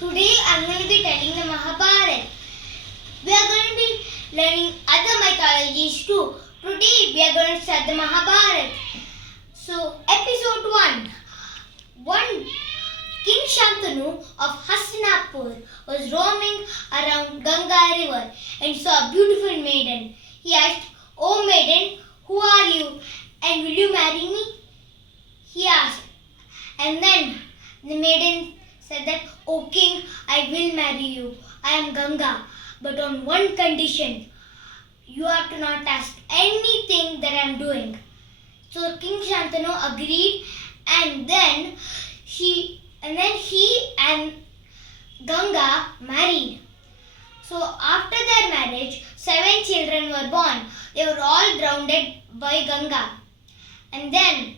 Today I'm going to be telling the Mahabharata. We are going to be learning other mythologies too. Today we are going to start the Mahabharata. So, episode 1. One King Shantanu of Hastinapur was roaming around Ganga river and saw a beautiful maiden. He asked, "O maiden, who are you and will you marry me?" He asked. And then the maiden said that, "O king, I will marry you. I am Ganga, but on one condition. You have to not ask anything that I am doing." So King Shantanu agreed, and then he and Ganga married. So after their marriage, 7 children were born. They were all drowned by Ganga. And then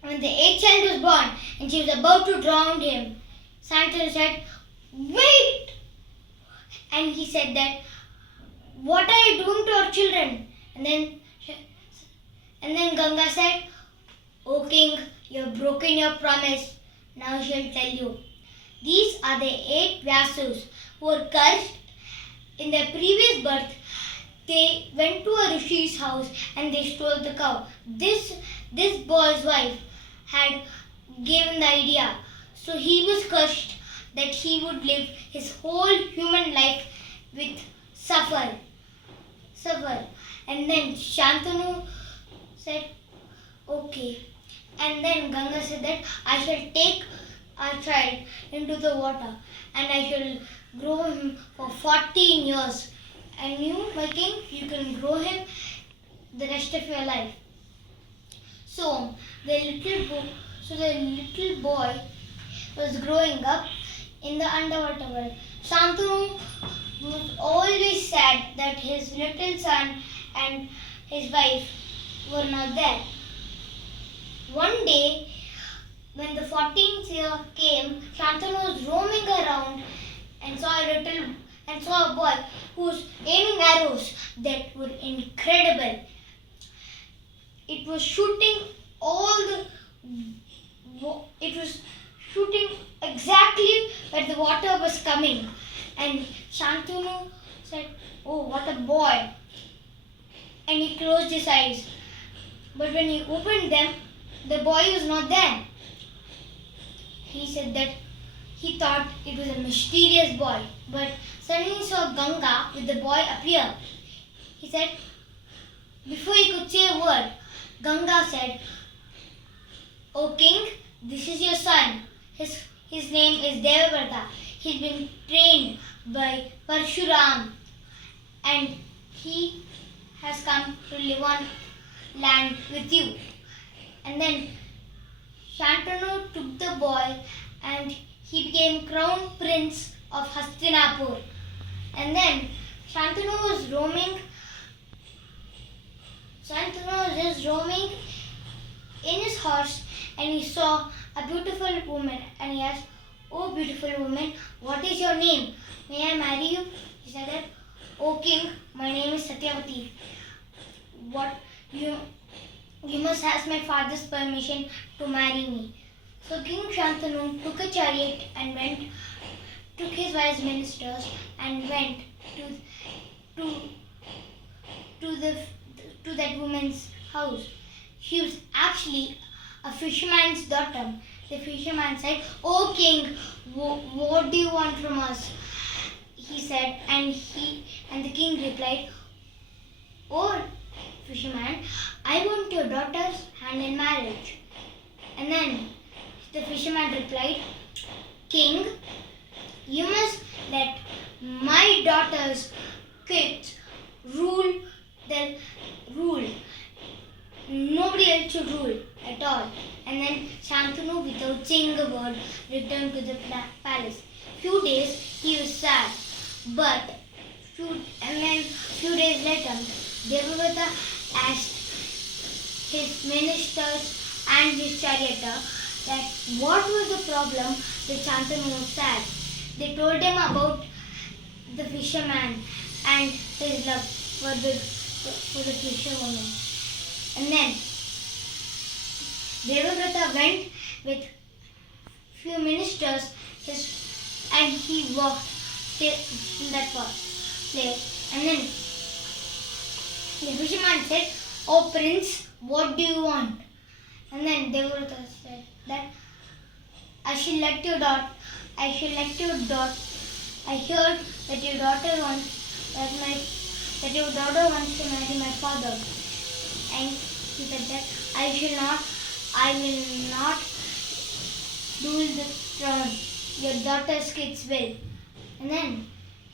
when the 8th child was born and she was about to drown him, Shantanu said, "Wait!" And he said that, "What are you doing to our children?" And then Ganga said, "O king, you have broken your promise. Now I shall tell you. These are the 8 Vyasus who were cursed in their previous birth. They went to a Rishi's house and they stole the cow. This boy's wife had given the idea. So he was cursed that he would live his whole human life with suffer. And then Shantanu said, "Okay." And then Ganga said that, "I shall take our child into the water and I shall grow him for 14 years. And you, my king, you can grow him the rest of your life." So the little boy was growing up in the underwater world. Shantanu was always sad that his little son and his wife were not there. One day, when the 14th year came, Shantanu was roaming around and saw a boy who was aiming arrows that were incredible. It was shooting exactly where the water was coming. And Shantanu said, "Oh, what a boy." And he closed his eyes. But when he opened them, the boy was not there. He said that he thought it was a mysterious boy. But suddenly he saw Ganga with the boy appear. He said, before he could say a word, Ganga said, "O king, this is your son. His name is Devavrata. He's been trained by Parshuram and he has come to live on land with you." And then Shantanu took the boy and he became crown prince of Hastinapur. And then Shantanu was just roaming in his horse and he saw a beautiful woman and he asked, "Oh beautiful woman, what is your name? May I marry you?" He said that, "O king, my name is Satyavati. What you must ask my father's permission to marry me." So King Shantanu took a chariot and took his wise ministers and went to that woman's house. She was actually a fisherman's daughter. The fisherman said, "O king, what do you want from us?" He said, and the king replied, "Oh fisherman, I want your daughter's hand in marriage." And then the fisherman replied, "King, you must let my daughter's kids rule. Nobody else should rule at all." And then Shantanu, without saying a word, returned to the palace. Few days he was sad, but few days later, Devavrata asked his ministers and his charioteer that what was the problem that Shantanu was sad. They told him about the fisherman and his love for the fisherwoman. And then Devavrata went with few ministers and he walked till that place. And then the fisherman said, "Oh prince, what do you want?" And then Devavrata said that I shall let your daughter. I heard that your daughter wants to marry my father. And he said that I will not rule the throne. Your daughter's kids will. And then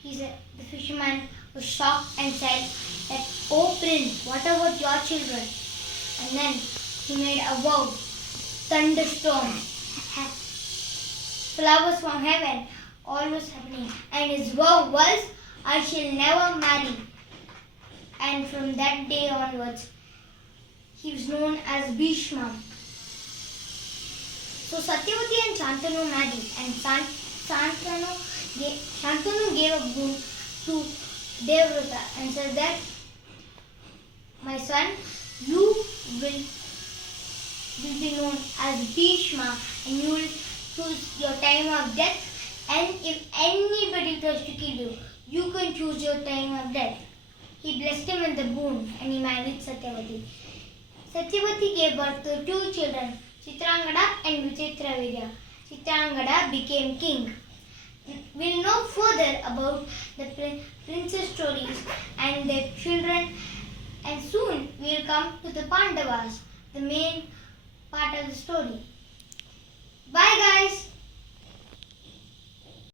the fisherman was shocked and said that, "Oh prince, what about your children?" And then he made a vow, thunderstorms, flowers from heaven, all was happening. And his vow was, "I shall never marry." And from that day onwards, he was known as Bhishma. So Satyavati and Shantanu married, and Shantanu gave a boon to Devavrata and said that, "My son, you will be known as Bhishma, and you will choose your time of death. And if anybody tries to kill you, you can choose your time of death." He blessed him with the boon, and he married Satyavati. Satyavati gave birth to two children, Chitrangada and Vichitravirya. Chitrangada became king. We'll know further about the princess stories and their children, and soon we'll come to the Pandavas, the main part of the story. Bye guys!